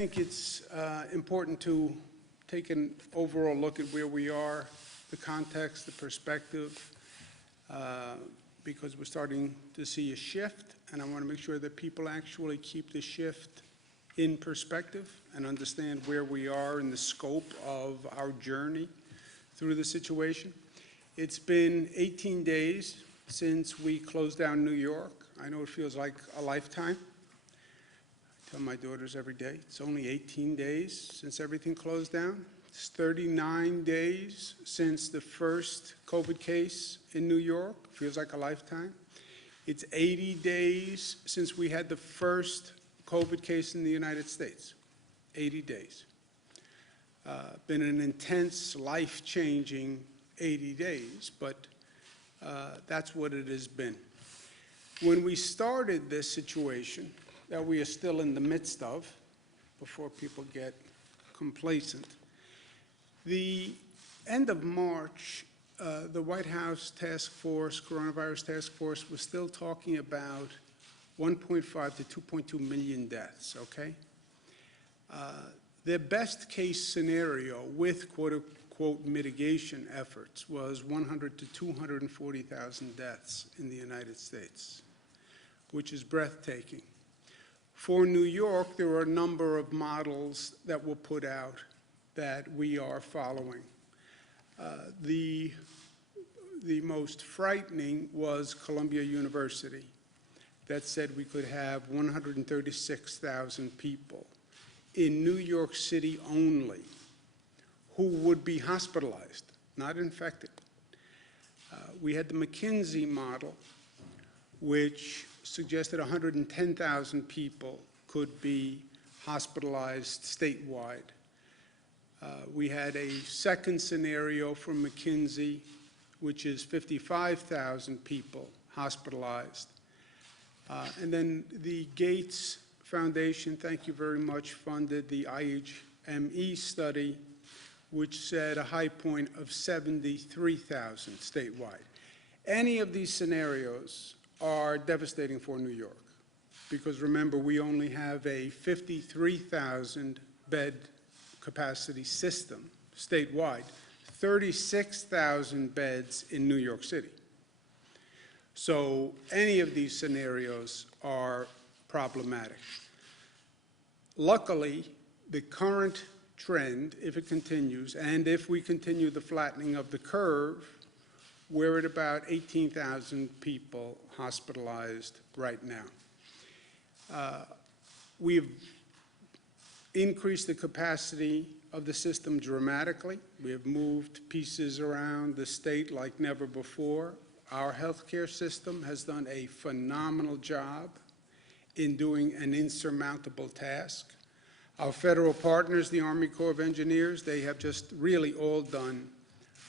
think it's important to take an overall look at where we are, the context, the perspective, because we're starting to see a shift, and I want to make sure that people actually keep the shift in perspective and understand where we are in the scope of our journey through the situation. It's been 18 days since we closed down New York. I know it feels like a lifetime. I tell my daughters every day, it's only 18 days since everything closed down. It's 39 days since the first COVID case in New York. Feels like a lifetime. It's 80 days since we had the first COVID case in the United States. 80 days. Been an intense, life-changing 80 days, but that's what it has been. When we started this situation that we are still in the midst of, before people get complacent, the end of March, the White House task force, coronavirus task force, was still talking about 1.5 to 2.2 million deaths, okay? Their best case scenario with quote-unquote mitigation efforts was 100 to 240,000 deaths in the United States, which is breathtaking. For New York, there are a number of models that were put out that we are following. The most frightening was Columbia University that said we could have 136,000 people in New York City only who would be hospitalized, not infected. We had the McKinsey model, which suggested 110,000 people could be hospitalized statewide. We had a second scenario from McKinsey, which is 55,000 people hospitalized. And then the Gates Foundation, thank you very much, funded the IHME study, which said a high point of 73,000 statewide. Any of these scenarios are devastating for New York, because remember, we only have a 53,000 bed capacity system statewide, 36,000 beds in New York City. So any of these scenarios are problematic. Luckily, the current trend, if it continues, and if we continue the flattening of the curve, we're at about 18,000 people hospitalized right now. We've increased the capacity of the system dramatically. We have moved pieces around the state like never before. Our healthcare system has done a phenomenal job in doing an insurmountable task. Our federal partners, the Army Corps of Engineers, they have just really all done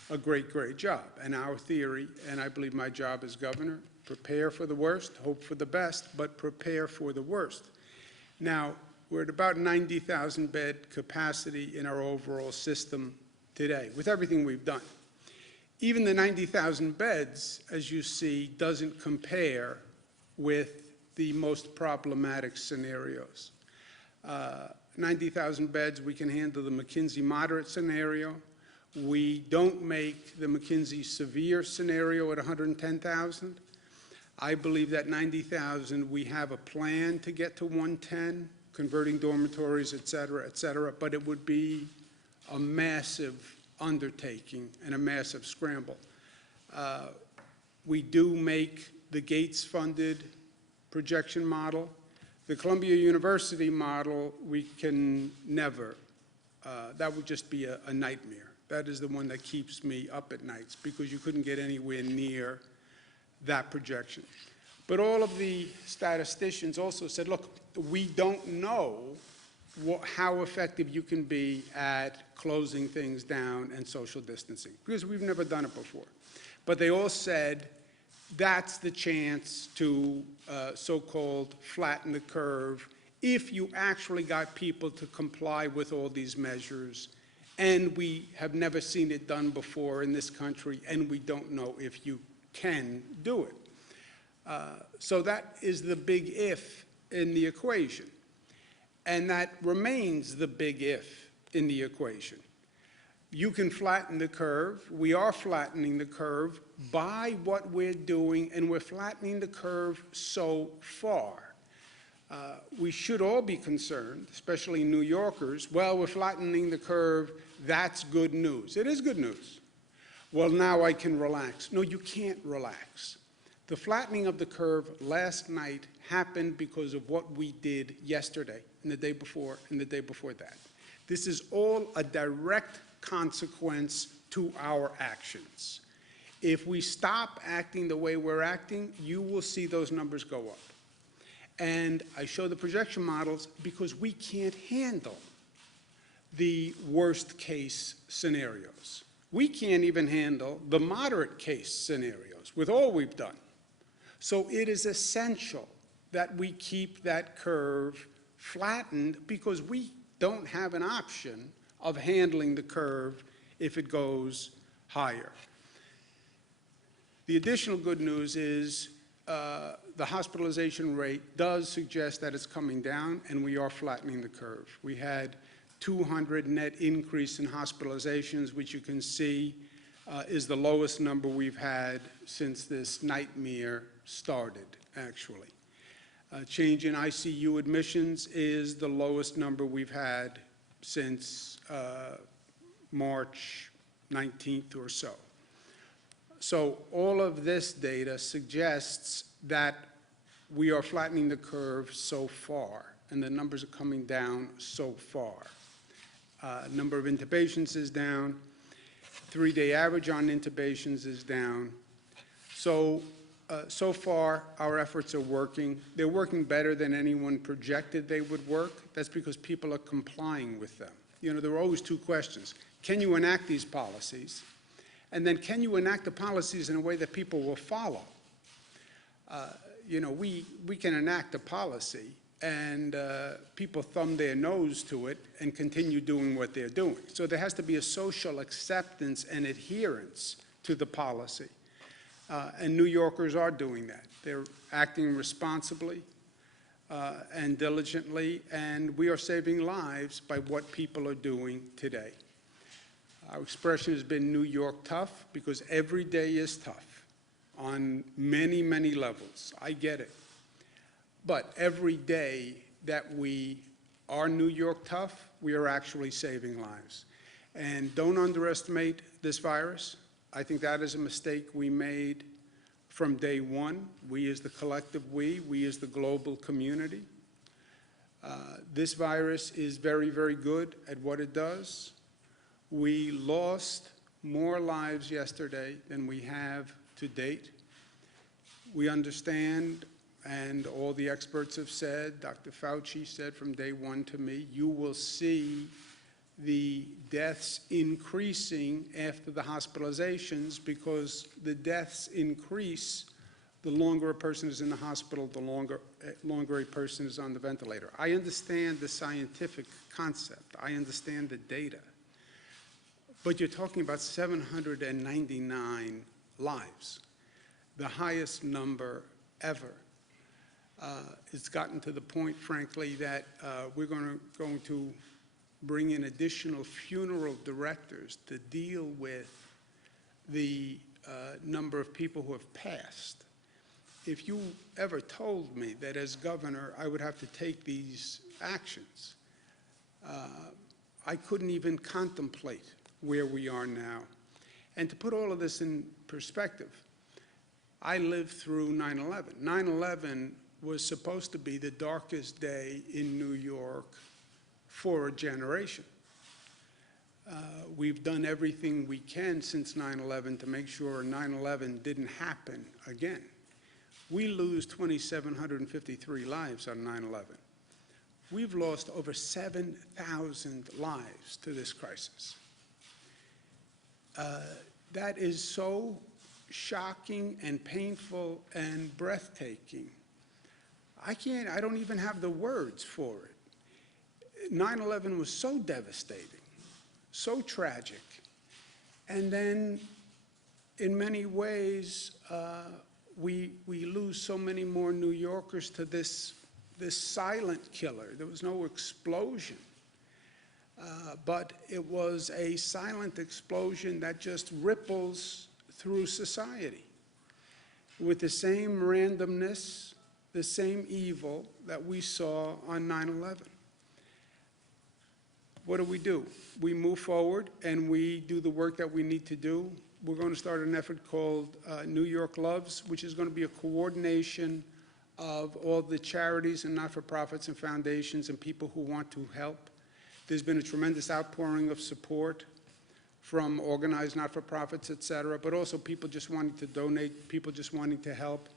a great, great job. And our theory, and I believe my job as governor, prepare for the worst, hope for the best, but prepare for the worst. Now, we're at about 90,000 bed capacity in our overall system today, with everything we've done. Even the 90,000 beds, as you see, doesn't compare with the most problematic scenarios. 90,000 beds, we can handle the McKinsey moderate scenario. We don't make the McKinsey severe scenario at 110,000. I believe that 90,000, we have a plan to get to 110, converting dormitories, et cetera, but it would be a massive undertaking and a massive scramble. We do make the Gates-funded projection model. The Columbia University model, we can never, that would just be a nightmare. That is the one that keeps me up at nights, because you couldn't get anywhere near that projection. But all of the statisticians also said, look, we don't know how effective you can be at closing things down and social distancing, because we've never done it before. But they all said that's the chance to so-called flatten the curve if you actually got people to comply with all these measures. And we have never seen it done before in this country, and we don't know if you can do it. So that is the big if in the equation. And that remains the big if in the equation. You can flatten the curve. We are flattening the curve by what we're doing, and we're flattening the curve so far. We should all be concerned, especially New Yorkers. Well, we're flattening the curve. That's good news. It is good news. Well, now I can relax. No, you can't relax. The flattening of the curve last night happened because of what we did yesterday and the day before and the day before that. This is all a direct consequence to our actions. If we stop acting the way we're acting, you will see those numbers go up. And I show the projection models because we can't handle the worst case scenarios. We can't even handle the moderate case scenarios with all we've done. So it is essential that we keep that curve flattened because we don't have an option of handling the curve if it goes higher. The additional good news is the hospitalization rate does suggest that it's coming down, and we are flattening the curve. We had 200 net increase in hospitalizations, which you can see is the lowest number we've had since this nightmare started, actually. Change in ICU admissions is the lowest number we've had since March 19th or so. So all of this data suggests that we are flattening the curve so far, and the numbers are coming down so far. Number of intubations is down. 3-day average on intubations is down. So far, our efforts are working. They're working better than anyone projected they would work. That's because people are complying with them. You know, there are always two questions. Can you enact these policies? And then can you enact the policies in a way that people will follow? You know, we can enact a policy and people thumb their nose to it and continue doing what they're doing. So there has to be a social acceptance and adherence to the policy. And New Yorkers are doing that. They're acting responsibly and diligently, and we are saving lives by what people are doing today. Our expression has been New York tough because every day is tough on many, many levels. I get it. But every day that we are New York tough, we are actually saving lives. And don't underestimate this virus. I think that is a mistake we made from day one. We as the collective we as the global community. This virus is very, very good at what it does. We lost more lives yesterday than we have to date. We understand, and all the experts have said, Dr. Fauci said from day one to me, you will see the deaths increasing after the hospitalizations because the deaths increase the longer a person is in the hospital, the longer a person is on the ventilator. I understand the scientific concept. I understand the data. But you're talking about 799 lives, the highest number ever. It's gotten to the point, frankly, that we're going to bring in additional funeral directors to deal with the number of people who have passed. If you ever told me that as governor I would have to take these actions, I couldn't even contemplate where we are now. And to put all of this in perspective, I lived through 9/11. 9/11 was supposed to be the darkest day in New York for a generation. We've done everything we can since 9/11 to make sure 9/11 didn't happen again. We lose 2,753 lives on 9/11. We've lost over 7,000 lives to this crisis. That is so shocking and painful and breathtaking. I don't even have the words for it. 9/11 was so devastating, so tragic. And then in many ways, we lose so many more New Yorkers to this this silent killer. There was no explosion, but it was a silent explosion that just ripples through society with the same randomness, the same evil that we saw on 9/11. What do? We move forward and we do the work that we need to do. We're going to start an effort called New York Loves, which is going to be a coordination of all the charities and not-for-profits and foundations and people who want to help. There's been a tremendous outpouring of support from organized not-for-profits, et cetera, but also people just wanting to donate, people just wanting to help.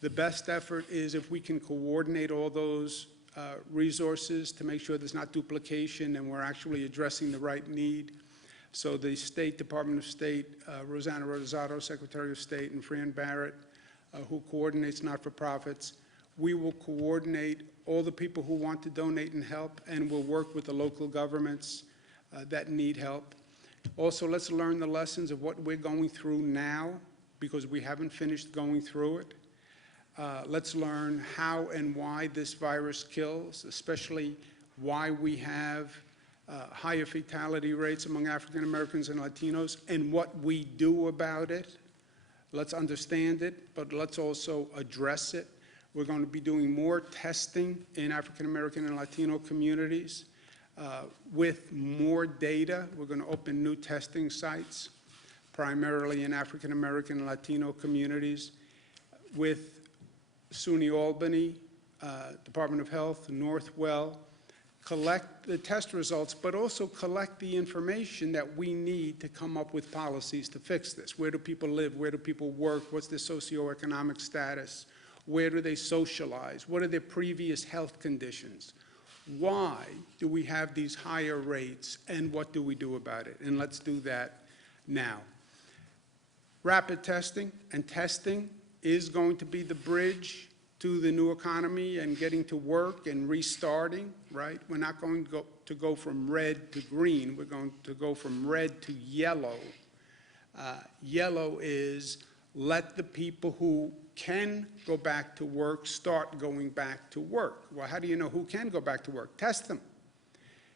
The best effort is if we can coordinate all those resources to make sure there's not duplication and we're actually addressing the right need. So the State Department of State, Rosanna Rosato, Secretary of State, and Fran Barrett, who coordinates not-for-profits, we will coordinate all the people who want to donate and help, and we'll work with the local governments that need help. Also, let's learn the lessons of what we're going through now, because we haven't finished going through it. Let's learn how and why this virus kills, especially why we have higher fatality rates among African Americans and Latinos, and what we do about it. Let's understand it, but let's also address it. We're going to be doing more testing in African American and Latino communities with more data. We're going to open new testing sites, primarily in African American and Latino communities, with SUNY Albany, Department of Health, Northwell, collect the test results, but also collect the information that we need to come up with policies to fix this. Where do people live? Where do people work? What's their socioeconomic status? Where do they socialize? What are their previous health conditions? Why do we have these higher rates, and what do we do about it? And let's do that now. Rapid testing and testing is going to be the bridge to the new economy and getting to work and restarting, right? We're not going to go from red to green. We're going to go from red to yellow. Yellow is let the people who can go back to work start going back to work. Well, how do you know who can go back to work? Test them.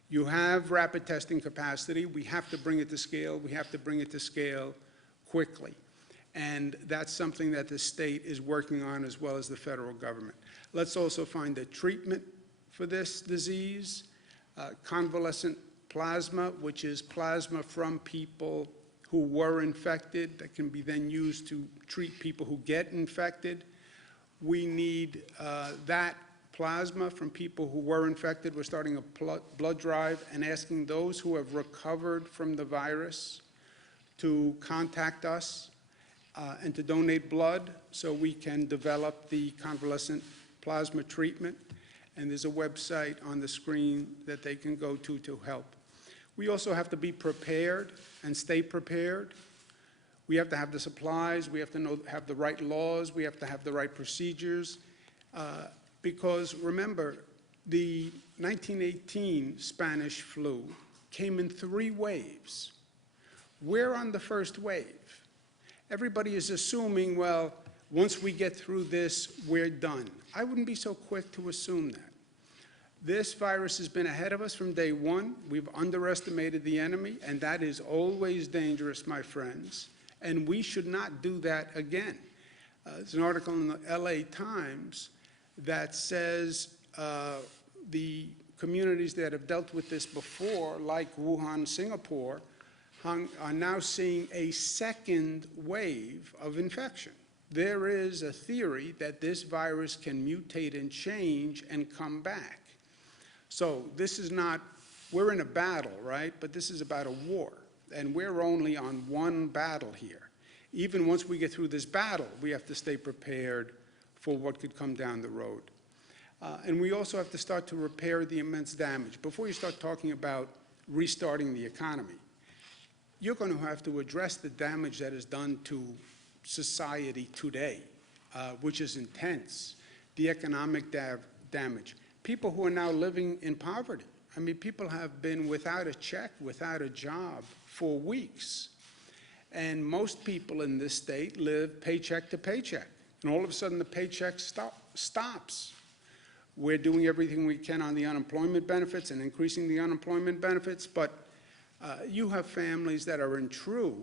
You have rapid testing capacity. We have to bring it to scale. We have to bring it to scale quickly. And that's something that the state is working on, as well as the federal government. Let's also find a treatment for this disease. Convalescent plasma, which is plasma from people who were infected that can be then used to treat people who get infected. We need that plasma from people who were infected. We're starting a blood drive and asking those who have recovered from the virus to contact us and to donate blood so we can develop the convalescent plasma treatment. And there's a website on the screen that they can go to help. We also have to be prepared and stay prepared. We have to have the supplies. We have to have the right laws. We have to have the right procedures. Because remember, the 1918 Spanish flu came in 3 waves. We're on the first wave. Everybody is assuming, well, once we get through this, we're done. I wouldn't be so quick to assume that. This virus has been ahead of us from day one. We've underestimated the enemy, and that is always dangerous, my friends. And we should not do that again. There's an article in the LA Times that says the communities that have dealt with this before, like Wuhan, Singapore, are now seeing a second wave of infection. There is a theory that this virus can mutate and change and come back. So this is not, we're in a battle, right? But this is about a war, and we're only on one battle here. Even once we get through this battle, we have to stay prepared for what could come down the road. And we also have to start to repair the immense damage. Before you start talking about restarting the economy, you're going to have to address the damage that is done to society today, which is intense, the economic damage. People who are now living in poverty. I mean, people have been without a check, without a job for weeks. And most people in this state live paycheck to paycheck. And all of a sudden, the paycheck stops. We're doing everything we can on the unemployment benefits and increasing the unemployment benefits, but you have families that are in true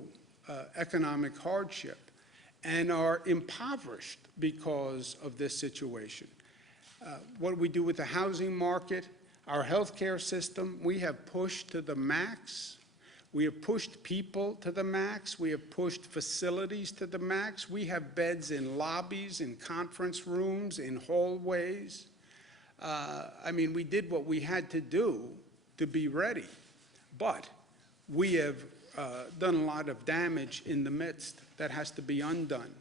economic hardship and are impoverished because of this situation. What do we do with the housing market? Our healthcare system, we have pushed to the max. We have pushed people to the max. We have pushed facilities to the max. We have beds in lobbies, in conference rooms, in hallways. I mean, we did what we had to do to be ready, but we have done a lot of damage in the midst that has to be undone.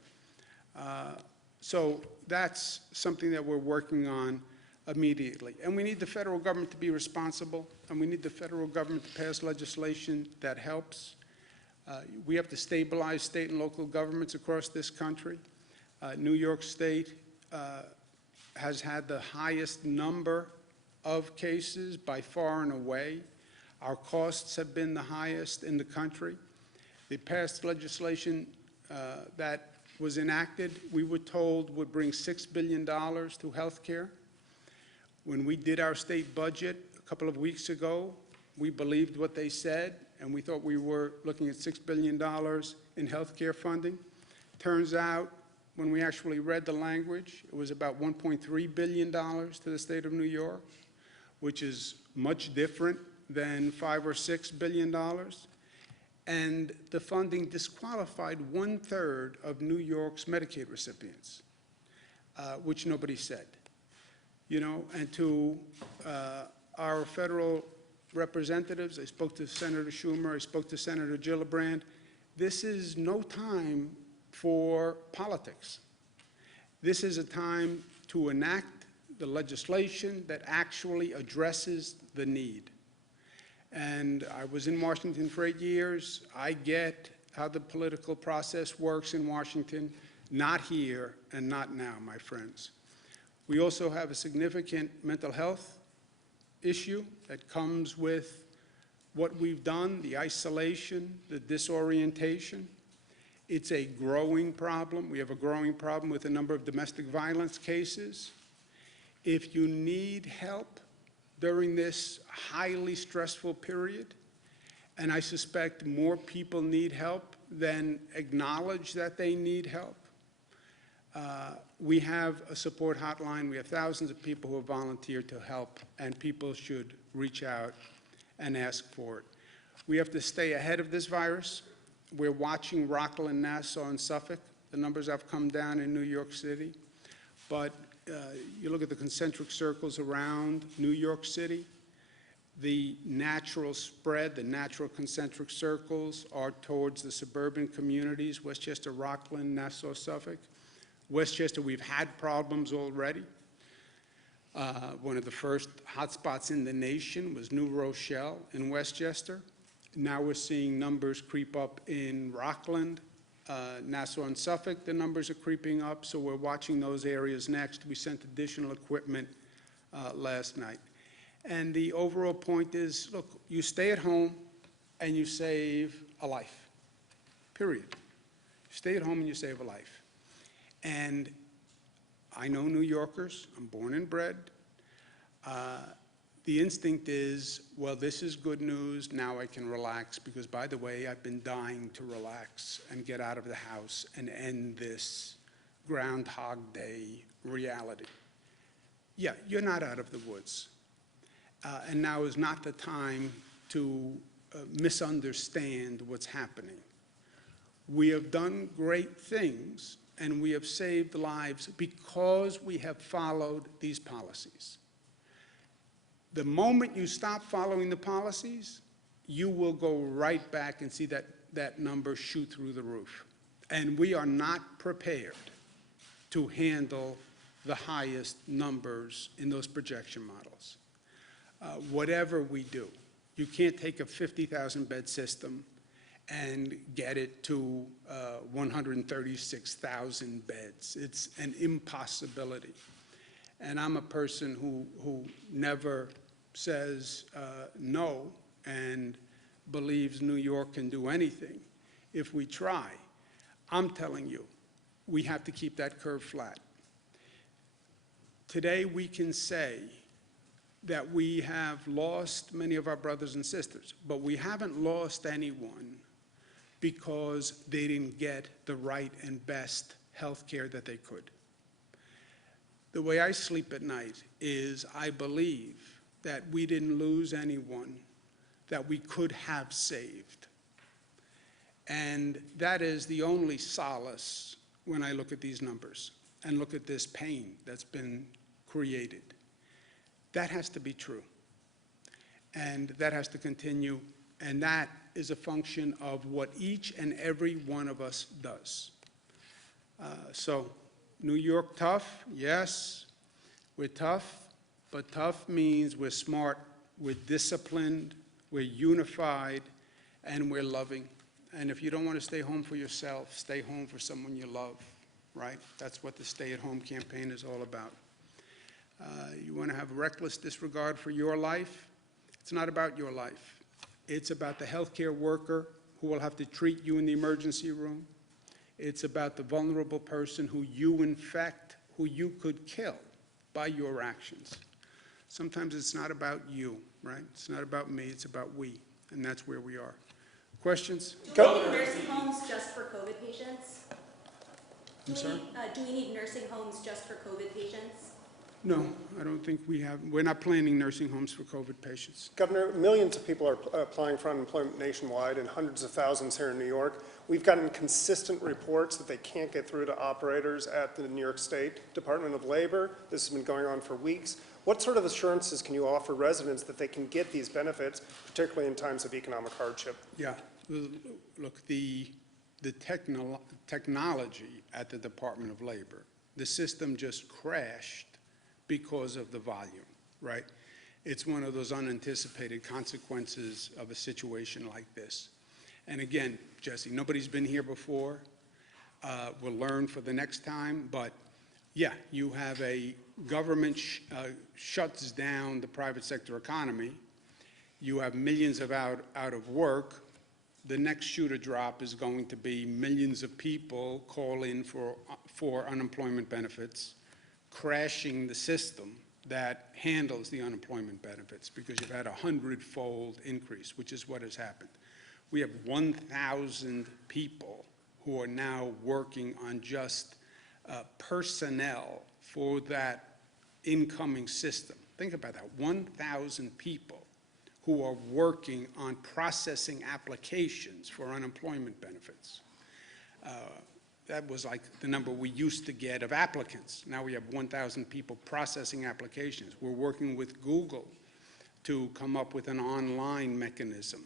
So that's something that we're working on immediately. And we need the federal government to be responsible, and we need the federal government to pass legislation that helps. We have to stabilize state and local governments across this country. New York State has had the highest number of cases by far and away. Our costs have been the highest in the country. They passed legislation that was enacted, we were told would bring $6 billion to health care. When we did our state budget a couple of weeks ago, we believed what they said, and we thought we were looking at $6 billion in health care funding. Turns out, when we actually read the language, it was about $1.3 billion to the state of New York, which is much different than $5 or $6 billion. And the funding disqualified 1/3 of New York's Medicaid recipients, which nobody said. You know, and to our federal representatives, I spoke to Senator Schumer, I spoke to Senator Gillibrand, this is no time for politics. This is a time to enact the legislation that actually addresses the need. And I was in Washington for 8 years. I get how the political process works in Washington, not here and not now, my friends. We also have a significant mental health issue that comes with what we've done, the isolation, the disorientation. It's a growing problem. We have a growing problem with a number of domestic violence cases. If you need help during this highly stressful period, and I suspect more people need help than acknowledge that they need help, we have a support hotline. We have thousands of people who have volunteered to help, and people should reach out and ask for it. We have to stay ahead of this virus. We're watching Rockland, Nassau, and Suffolk. The numbers have come down in New York City. But you look at the concentric circles around New York City, the natural spread, the natural concentric circles are towards the suburban communities, Westchester, Rockland, Nassau, Suffolk. Westchester, we've had problems already. One of the first hotspots in the nation was New Rochelle in Westchester. Now we're seeing numbers creep up in Rockland, Nassau and Suffolk. The numbers are creeping up, so we're watching those areas next. We sent additional equipment last night. And the overall point is, look, you stay at home and you save a life, period. Stay at home and you save a life. And I know New Yorkers, I'm born and bred. The instinct is, well, this is good news, now I can relax, because by the way, I've been dying to relax and get out of the house and end this Groundhog Day reality. Yeah, you're not out of the woods. And now is not the time to misunderstand what's happening. We have done great things, and we have saved lives because we have followed these policies. The moment you stop following the policies, you will go right back and see that number shoot through the roof. And we are not prepared to handle the highest numbers in those projection models. Whatever we do, you can't take a 50,000 bed system and get it to 136,000 beds. It's an impossibility. And I'm a person who never says no and believes New York can do anything if we try. I'm telling you, we have to keep that curve flat. Today we can say that we have lost many of our brothers and sisters, but we haven't lost anyone because they didn't get the right and best health care that they could. The way I sleep at night is I believe that we didn't lose anyone that we could have saved. And that is the only solace when I look at these numbers and look at this pain that's been created. That has to be true. And that has to continue. And that is a function of what each and every one of us does. So, New York tough, yes, we're tough, but tough means we're smart, we're disciplined, we're unified, and we're loving. And if you don't want to stay home for yourself, stay home for someone you love, right? That's what the stay-at-home campaign is all about. You want to have reckless disregard for your life? It's not about your life. It's about the healthcare worker who will have to treat you in the emergency room. It's about the vulnerable person who you infect, who you could kill by your actions. Sometimes it's not about you, right? It's not about me, it's about we, and that's where we are. Questions? Do we need nursing homes just for COVID patients? I'm sorry? Do we need nursing homes just for COVID patients? No, I don't think we have. We're not planning nursing homes for COVID patients. Governor, millions of people are applying for unemployment nationwide and hundreds of thousands here in New York. We've gotten consistent reports that they can't get through to operators at the New York State Department of Labor. This has been going on for weeks. What sort of assurances can you offer residents that they can get these benefits, particularly in times of economic hardship? Yeah, look, the technology at the Department of Labor, the system just crashed because of the volume, right? It's one of those unanticipated consequences of a situation like this. And again, Jesse, nobody's been here before. We'll learn for the next time, but yeah, you have a government shuts down the private sector economy. You have millions of out of work. The next shoe to drop is going to be millions of people call in for unemployment benefits, crashing the system that handles the unemployment benefits because you've had a 100-fold increase, which is what has happened. We have 1,000 people who are now working on just personnel for that incoming system. Think about that, 1,000 people who are working on processing applications for unemployment benefits. That was like the number we used to get of applicants. Now we have 1,000 people processing applications. We're working with Google to come up with an online mechanism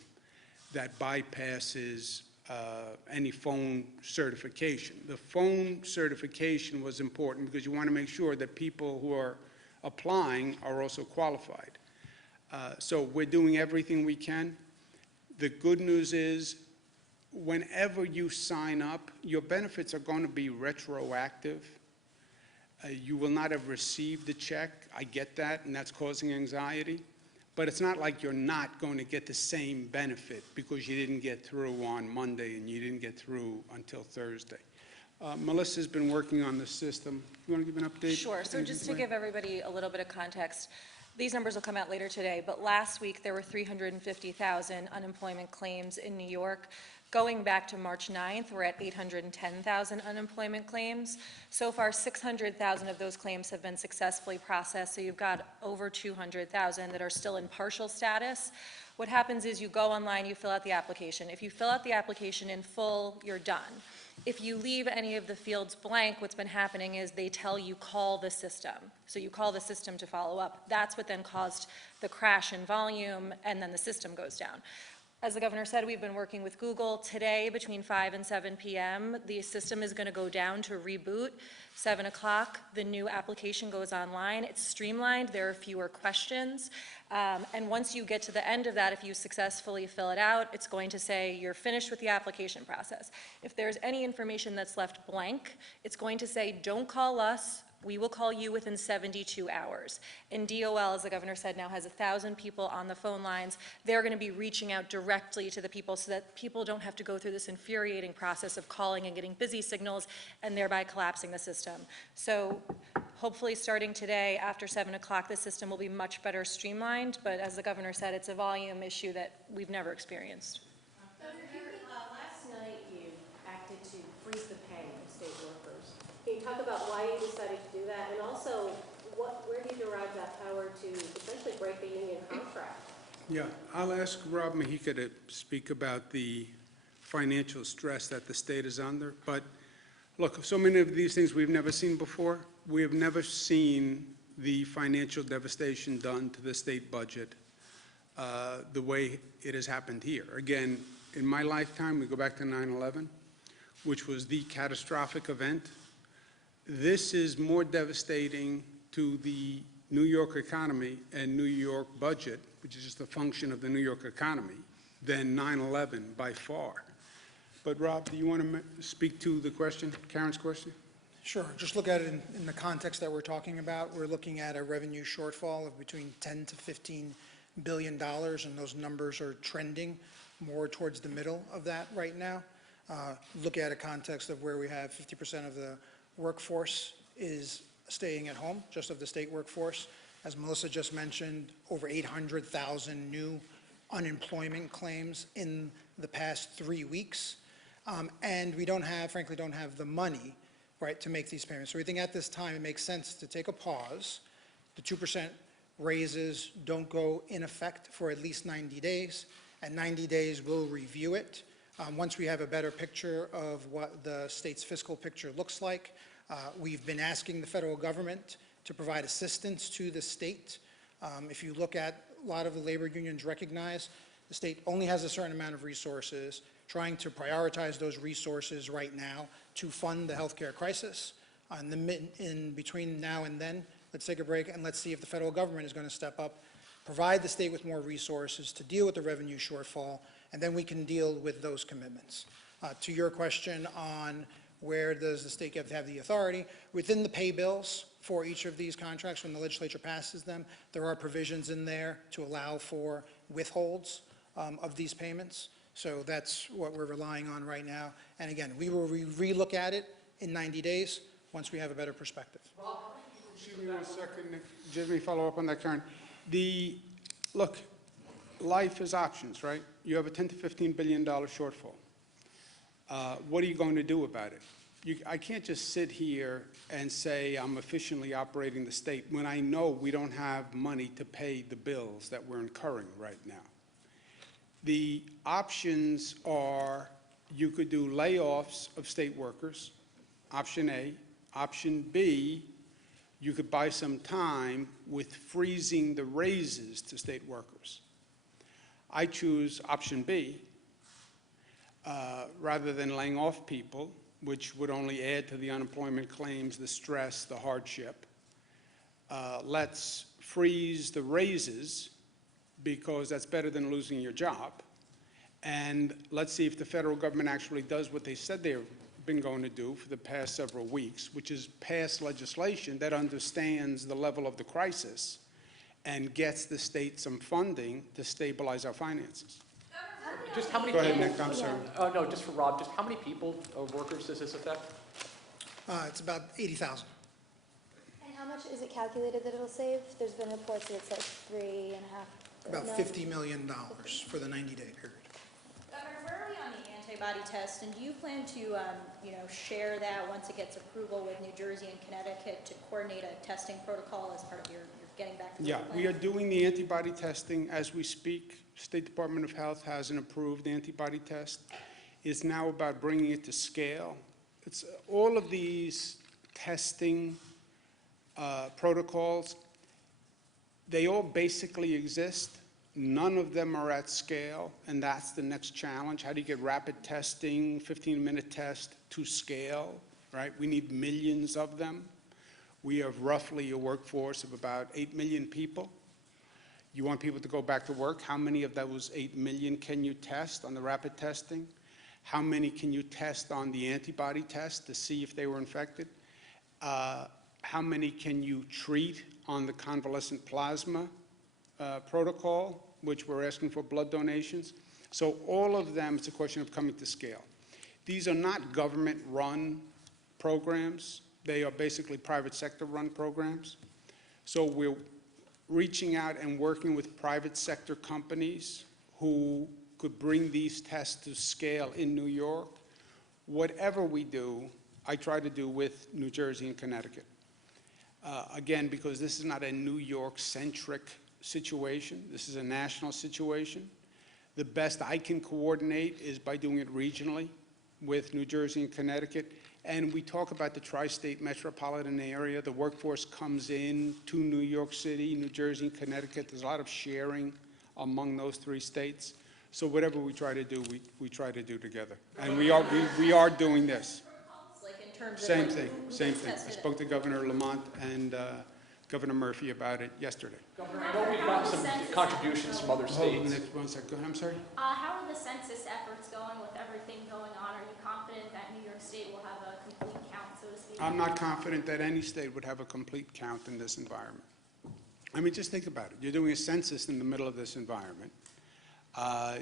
that bypasses any phone certification. The phone certification was important because you want to make sure that people who are applying are also qualified. So we're doing everything we can. The good news is whenever you sign up, your benefits are going to be retroactive. You will not have received the check. I get that, and that's causing anxiety. But it's not like you're not going to get the same benefit because you didn't get through on Monday and you didn't get through until Thursday. Melissa's been working on the system. You want to give an update? Sure. So just to give everybody a little bit of context, these numbers will come out later today, but last week there were 350,000 unemployment claims in New York. Going back to March 9th, we're at 810,000 unemployment claims. So far, 600,000 of those claims have been successfully processed, so you've got over 200,000 that are still in partial status. What happens is you go online, you fill out the application. If you fill out the application in full, you're done. If you leave any of the fields blank, what's been happening is they tell you call the system. So you call the system to follow up. That's what then caused the crash in volume, and then the system goes down. As the governor said, we've been working with Google. Today, between 5 and 7 p.m., the system is going to go down to reboot. 7 o'clock, the new application goes online. It's streamlined. There are fewer questions. And once you get to the end of that, if you successfully fill it out, it's going to say you're finished with the application process. If there's any information that's left blank, it's going to say, don't call us. We will call you within 72 hours. And DOL, as the governor said, now has 1,000 people on the phone lines. They're going to be reaching out directly to the people so that people don't have to go through this infuriating process of calling and getting busy signals and thereby collapsing the system. So Hopefully, starting today, after 7 o'clock, the system will be much better streamlined, but as the governor said, it's a volume issue that we've never experienced. Last night you acted to freeze the pay of state workers. Can you talk about why you decided to do that, and also where do you derive that power to essentially break the union contract? Yeah, I'll ask Rob Mahika to speak about the financial stress that the state is under. But look, so many of these things we've never seen before. We have never seen the financial devastation done to the state budget the way it has happened here. Again, in my lifetime, we go back to 9/11, which was the catastrophic event. This is more devastating to the New York economy and New York budget, which is just a function of the New York economy, than 9/11 by far. But Rob, do you want to speak to the question, Karen's question? Sure. Just look at it in the context that we're talking about. We're looking at a revenue shortfall of between 10 to 15 billion dollars, and those numbers are trending more towards the middle of that right now. Look at a context of where we have 50% of the workforce is staying at home, just of the state workforce. As Melissa just mentioned, over 800,000 new unemployment claims in the past 3 weeks. And we frankly don't have the money, right, to make these payments. So we think at this time it makes sense to take a pause. The 2% raises don't go in effect for at least 90 days. At 90 days, we'll review it. Once we have a better picture of what the state's fiscal picture looks like, we've been asking the federal government to provide assistance to the state. If you look at a lot of the labor unions recognize, the state only has a certain amount of resources, trying to prioritize those resources right now to fund the healthcare crisis. In between now and then, let's take a break and let's see if the federal government is going to step up, provide the state with more resources to deal with the revenue shortfall, and then we can deal with those commitments. To your question on where does the state have the authority, within the pay bills for each of these contracts, when the legislature passes them, there are provisions in there to allow for withholds of these payments. So that's what we're relying on right now. And again, we will relook at it in 90 days once we have a better perspective. Excuse me 1 second, Nick. Just let me follow up on that, Karen. Look, life is options, right? You have a $10 to $15 billion shortfall. What are you going to do about it? I can't just sit here and say I'm efficiently operating the state when I know we don't have money to pay the bills that we're incurring right now. The options are you could do layoffs of state workers, option A. Option B, you could buy some time with freezing the raises to state workers. I choose option B rather than laying off people, which would only add to the unemployment claims, the stress, the hardship. Let's freeze the raises because that's better than losing your job. And let's see if the federal government actually does what they said they've been going to do for the past several weeks, which is pass legislation that understands the level of the crisis and gets the state some funding to stabilize our finances. Just how many Go ahead, people? Nick, I'm sorry. Oh, no, just for Rob, just how many people or workers does this affect? It's about 80,000. And how much is it calculated that it'll save? There's been reports that it's like 3.5. About no? $50 million for the 90-day period. Governor, where are we on the antibody test, and do you plan to, share that once it gets approval with New Jersey and Connecticut to coordinate a testing protocol as part of your getting back to Yeah, work we plan? are doing the antibody testing as we speak. State Department of Health has an approved antibody test. It's now about bringing it to scale. It's all of these testing protocols, they all basically exist. None of them are at scale, and that's the next challenge. How do you get rapid testing, 15-minute test to scale, right? We need millions of them. We have roughly a workforce of about 8 million people. You want people to go back to work. How many of those 8 million can you test on the rapid testing? How many can you test on the antibody test to see if they were infected? How many can you treat on the convalescent plasma protocol, which we're asking for blood donations? So all of them, it's a question of coming to scale. These are not government-run programs. They are basically private sector-run programs. So we're reaching out and working with private sector companies who could bring these tests to scale in New York. Whatever we do, I try to do with New Jersey and Connecticut. Again, because this is not a New York-centric situation. This is a national situation. The best I can coordinate is by doing it regionally with New Jersey and Connecticut. And we talk about the tri-state metropolitan area. The workforce comes in to New York City, New Jersey, and Connecticut. There's a lot of sharing among those three states. So whatever we try to do, we try to do together. And we are doing this. Like in terms of Same like thing, who same gets thing. I tested? spoke to Governor Lamont and Governor Murphy about it yesterday. Governor, I know we've gotten some contributions from other Hold on, states. one second. Go ahead, I'm sorry? How are the census efforts going with everything going on? Are you confident that New York State will have a complete count, so to speak? I'm not confident that any state would have a complete count in this environment. I mean, just think about it. You're doing a census in the middle of this environment.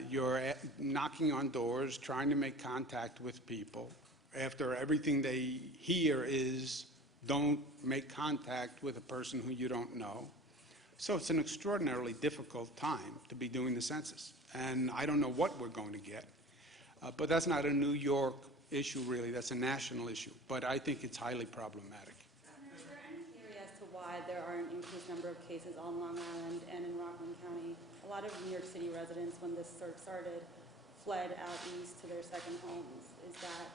You're knocking on doors, trying to make contact with people. After everything they hear is, don't make contact with a person who you don't know. So it's an extraordinarily difficult time to be doing the census. And I don't know what we're going to get. But that's not a New York issue, really. That's a national issue. But I think it's highly problematic. Is there any theory as to why there are an increased number of cases on Long Island and in Rockland County? A lot of New York City residents, when this surge started, fled out east to their second homes. Is that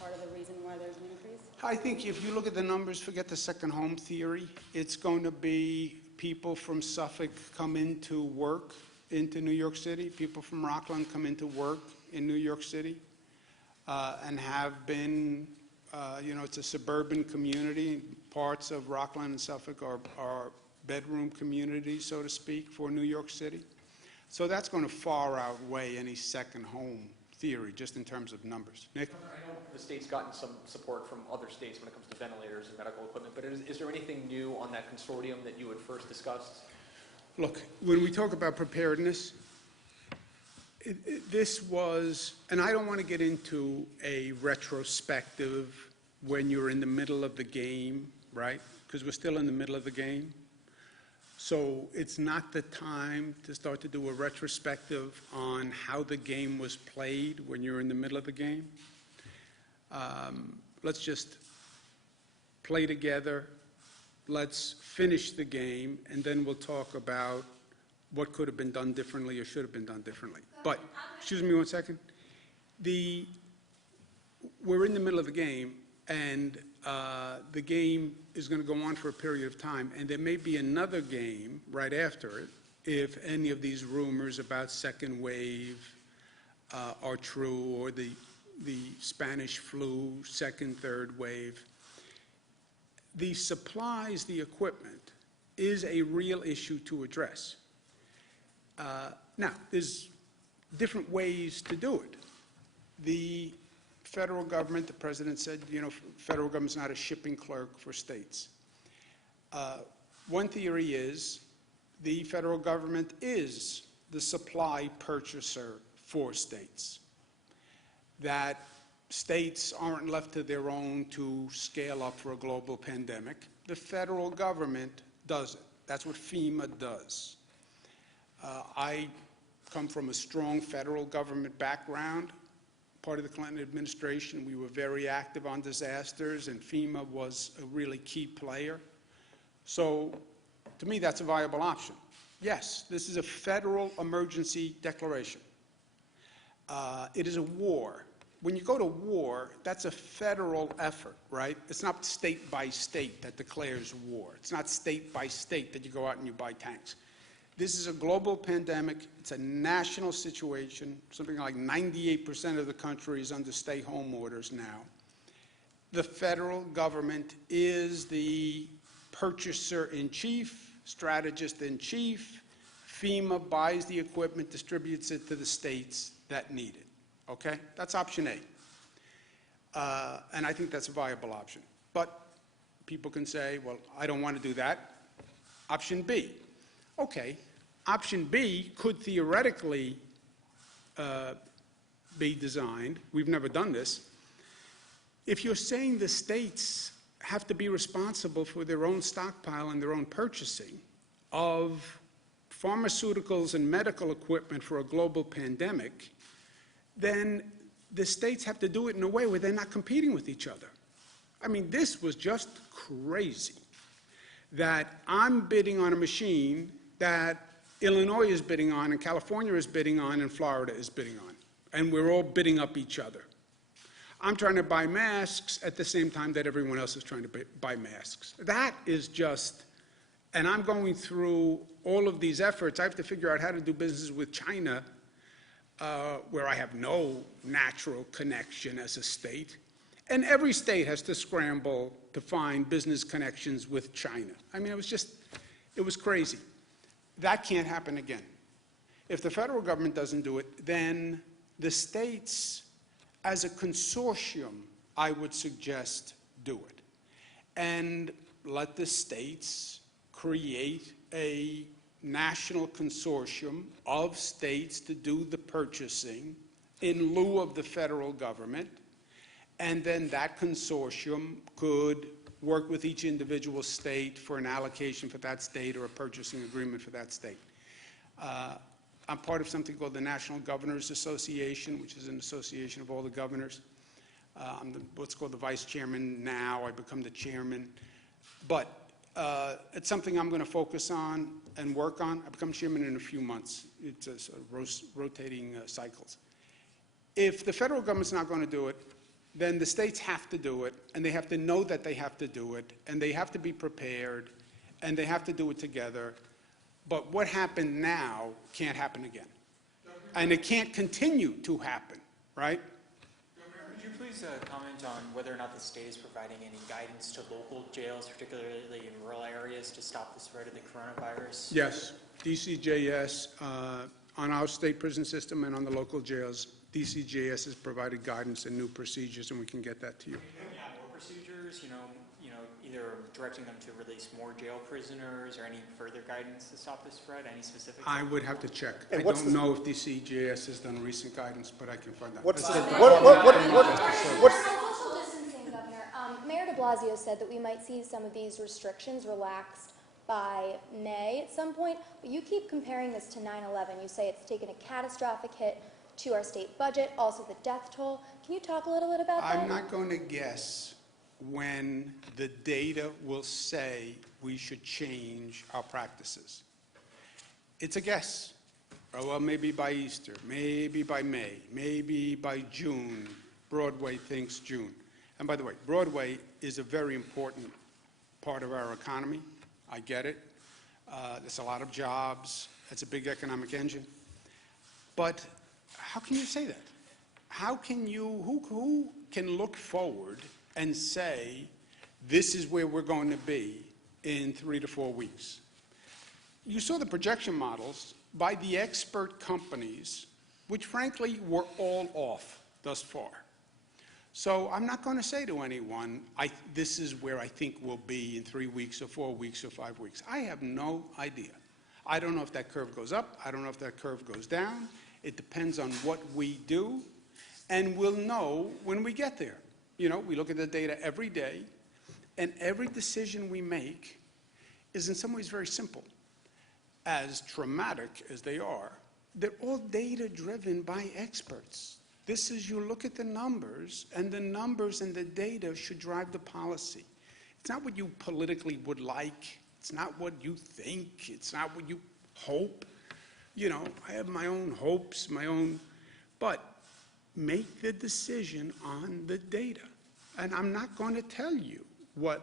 part of the reason why there's an increase? I think if you look at the numbers, forget the second home theory. It's going to be people from Suffolk come into work into New York City. People from Rockland come into work in New York City and have been, it's a suburban community. Parts of Rockland and Suffolk are bedroom communities, so to speak, for New York City. So that's going to far outweigh any second home theory, just in terms of numbers. Nick? I know the state's gotten some support from other states when it comes to ventilators and medical equipment, but is there anything new on that consortium that you had first discussed? Look, when we talk about preparedness, this was, and I don't want to get into a retrospective when you're in the middle of the game, right? Because we're still in the middle of the game. So it's not the time to start to do a retrospective on how the game was played when you're in the middle of the game. Let's just play together. Let's finish the game, and then we'll talk about what could have been done differently or should have been done differently. But, excuse me one second. We're in the middle of the game, and the game is going to go on for a period of time, and there may be another game right after it if any of these rumors about second wave are true, or the Spanish flu, second, third wave. The supplies, the equipment, is a real issue to address. Now, there's different ways to do it. The federal government, the president said, federal government's not a shipping clerk for states. One theory is the federal government is the supply purchaser for states. That states aren't left to their own to scale up for a global pandemic. The federal government does it. That's what FEMA does. I come from a strong federal government background. Part of the Clinton administration, we were very active on disasters, and FEMA was a really key player. So, to me, that's a viable option. Yes, this is a federal emergency declaration. It is a war. When you go to war, that's a federal effort, right? It's not state by state that declares war. It's not state by state that you go out and you buy tanks. This is a global pandemic. It's a national situation. Something like 98% of the country is under stay-home orders now. The federal government is the purchaser-in-chief, strategist-in-chief. FEMA buys the equipment, distributes it to the states that need it. Okay? That's option A. And I think that's a viable option. But people can say, well, I don't want to do that. Option B. Okay, option B could theoretically be designed. We've never done this. If you're saying the states have to be responsible for their own stockpile and their own purchasing of pharmaceuticals and medical equipment for a global pandemic, then the states have to do it in a way where they're not competing with each other. I mean, this was just crazy, that I'm bidding on a machine that Illinois is bidding on, and California is bidding on, and Florida is bidding on, and we're all bidding up each other. I'm trying to buy masks at the same time that everyone else is trying to buy masks. That is just, and I'm going through all of these efforts. I have to figure out how to do business with China, where I have no natural connection as a state. And every state has to scramble to find business connections with China. I mean, it was crazy. That can't happen again. If the federal government doesn't do it, then the states, as a consortium, I would suggest do it. And let the states create a national consortium of states to do the purchasing in lieu of the federal government. And then that consortium could work with each individual state for an allocation for that state or a purchasing agreement for that state. I'm part of something called the National Governors Association, which is an association of all the governors. I'm what's called the vice chairman now. I become the chairman. But it's something I'm going to focus on and work on. I become chairman in a few months. It's a sort of rotating cycles. If the federal government's not going to do it, then the states have to do it, and they have to know that they have to do it, and they have to be prepared, and they have to do it together. But what happened now can't happen again. And it can't continue to happen, right? Could you please comment on whether or not the state is providing any guidance to local jails, particularly in rural areas, to stop the spread of the coronavirus? Yes, DCJS, on our state prison system and on the local jails, DCJS has provided guidance and new procedures, and we can get that to you. More procedures, either directing them to release more jail prisoners or any further guidance to stop the spread, any specific? I would have to check. And I what's don't the- know if DCJS has done recent guidance, but I can find out. What's That's the- the what- Social distancing, Governor. Mayor de Blasio said that we might see some of these restrictions relaxed by May at some point, but you keep comparing this to 9/11. You say it's taken a catastrophic hit to our state budget, also the death toll. Can you talk a little bit about that? I'm not going to guess when the data will say we should change our practices. It's a guess. Oh, well, maybe by Easter, maybe by May, maybe by June. Broadway thinks June. And by the way, Broadway is a very important part of our economy. I get it. There's a lot of jobs. It's a big economic engine. But how can you say that? How can you, who can look forward and say, this is where we're going to be in 3 to 4 weeks? You saw the projection models by the expert companies, which frankly were all off thus far. So I'm not going to say to anyone, this is where I think we'll be in 3 weeks or 4 weeks or 5 weeks. I have no idea. I don't know if that curve goes up. I don't know if that curve goes down. It depends on what we do, and we'll know when we get there. We look at the data every day, and every decision we make is in some ways very simple. As traumatic as they are, they're all data-driven by experts. This is, you look at the numbers, and the numbers and the data should drive the policy. It's not what you politically would like. It's not what you think. It's not what you hope. I have my own hopes, but make the decision on the data. And I'm not going to tell you what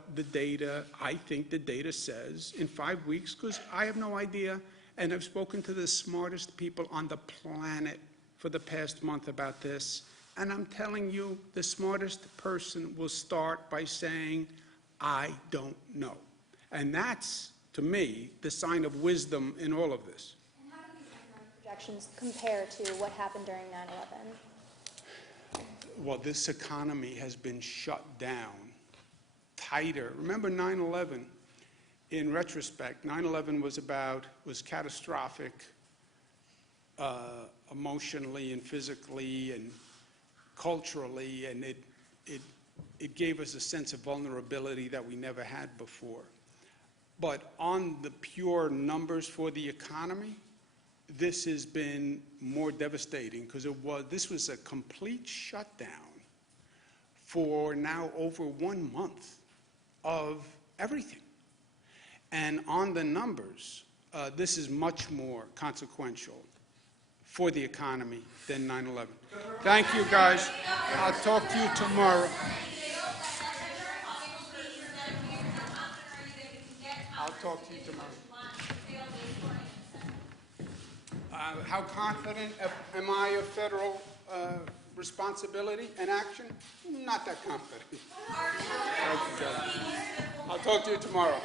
I think the data says in 5 weeks, because I have no idea, and I've spoken to the smartest people on the planet for the past month about this, and I'm telling you, the smartest person will start by saying, I don't know. And that's, to me, the sign of wisdom in all of this. And how do these economic projections compare to what happened during 9/11? Well, this economy has been shut down tighter. Remember 9/11, in retrospect, 9/11 was catastrophic emotionally and physically and culturally, and it it gave us a sense of vulnerability that we never had before. But on the pure numbers for the economy, this has been more devastating because this was a complete shutdown for now over 1 month of everything. And on the numbers, this is much more consequential for the economy than 9/11. Thank you, guys. I'll talk to you tomorrow. I'll talk to you tomorrow. How confident am I of federal responsibility and action? Not that confident. Thank you, guys. I'll talk to you tomorrow.